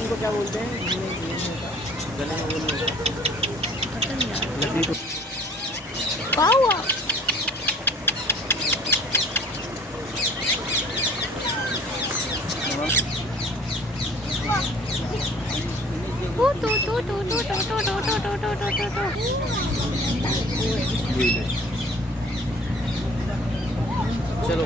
इनको क्या बोलते हैं? गले में वो नहीं होता। पता नहीं यार। लकड़ी को वाओ। चलो।